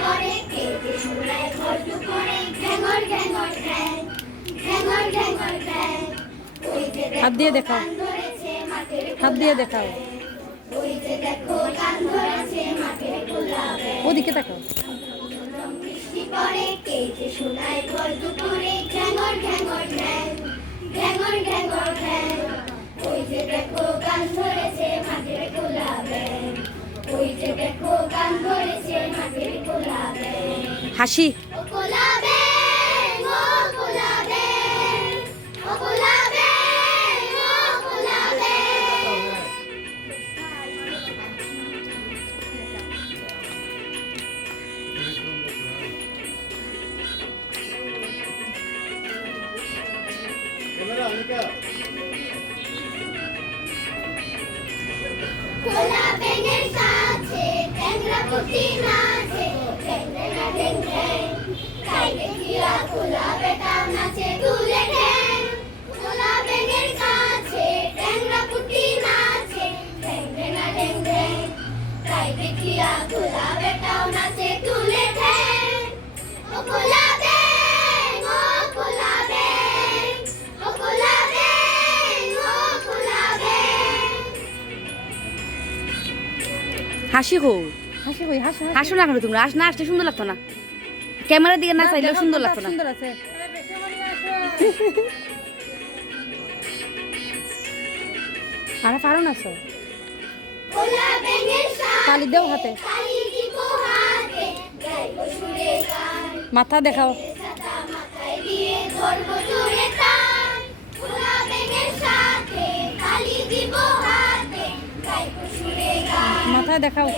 পড়ে কে যে শোনায় ভর দুপুরে ঘ্যাঙর ঘ্যাঙর ঘ্যাং ঘ্যাঙর ঘ্যাঙর ঘ্যাং ওই যে হাত দিয়ে দেখাও, ধরেছে মাঠের হাত দিয়ে দেখাও, ওই যে দেখো গান ধরেছে মাঠের গোলাপে ওদিকে তাকাও। বৃষ্টি পড়ে কে যে শোনায় ভর দুপুরে ঘ্যাঙর ঘ্যাঙর ঘ্যাং ঘ্যাঙর ঘ্যাঙর ঘ্যাং ওই যে দেখো গান ধরেছে মাঠের গোলাপে ওই যে দেখো গান ধরেছে মাঠের গোলাপে হাসি। ও গোলাপে ও গোলাপে ও গোলাপে ও গোলাপে গোলাপের কাছে ট্যাংরা পুঁটি নাচে ট্যাংরা ঢেং ঢেং তাই দেখিয়া গোলাপেটাও নাচে দুলে ঢেং গোলাপের কাছে ট্যাংরা পুঁটি নাচে ট্যাংরা ঢেং ঢেং তাই দেখিয়া গোলাপেটাও নাচে দুলে ঢেং ও গোলাপে ও গোলাপে ও গোলাপে ও গোলাপে হাসি কো, হাসি কই, হাসো হাসো না কেন তোমরা? না আসলে সুন্দর লাগতো না, ক্যামেরার দিকে না চাইলেও সুন্দর লাগতো না। সুন্দর আছে। আরে পারো না সব তালি দেও হাতে, মাথা দেখাও। মাথা দেখাও।